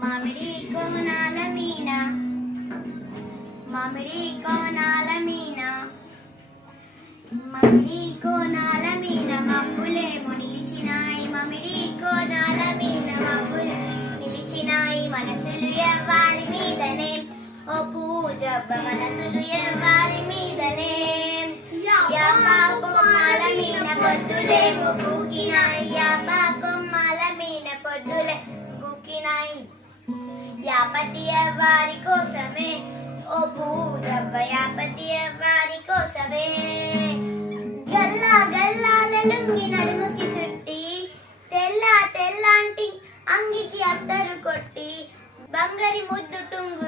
మామిడి కోనాల మీన మామిడి కోనాల మీన మామిడి కోనాల మీన మబ్బులేమో నిలిచినాయి మామిడి కోనాల మీన మబ్బులే నిలిచినాయి మనసులు ఎవ్వారి మీదనే ఓ పూజబ్బ మనసులు ఎవ్వారి మీదనే యాపా కొమ్మల మీన పొద్దులేమో పూకినాయి యాపా కొమ్మల మీన పొద్దులే పూకినాయి యాపతి ఎవ్వారి కోసమే ఓ పూజవ్వ యాపతి ఎవ్వారి కోసమే గల్లా గల్లాల లుంగి నడుముకి చుట్టి తెల్ల తెల్లాంటి అంగికి అత్తరు కొట్టి బంగారి ముద్దు టుంగు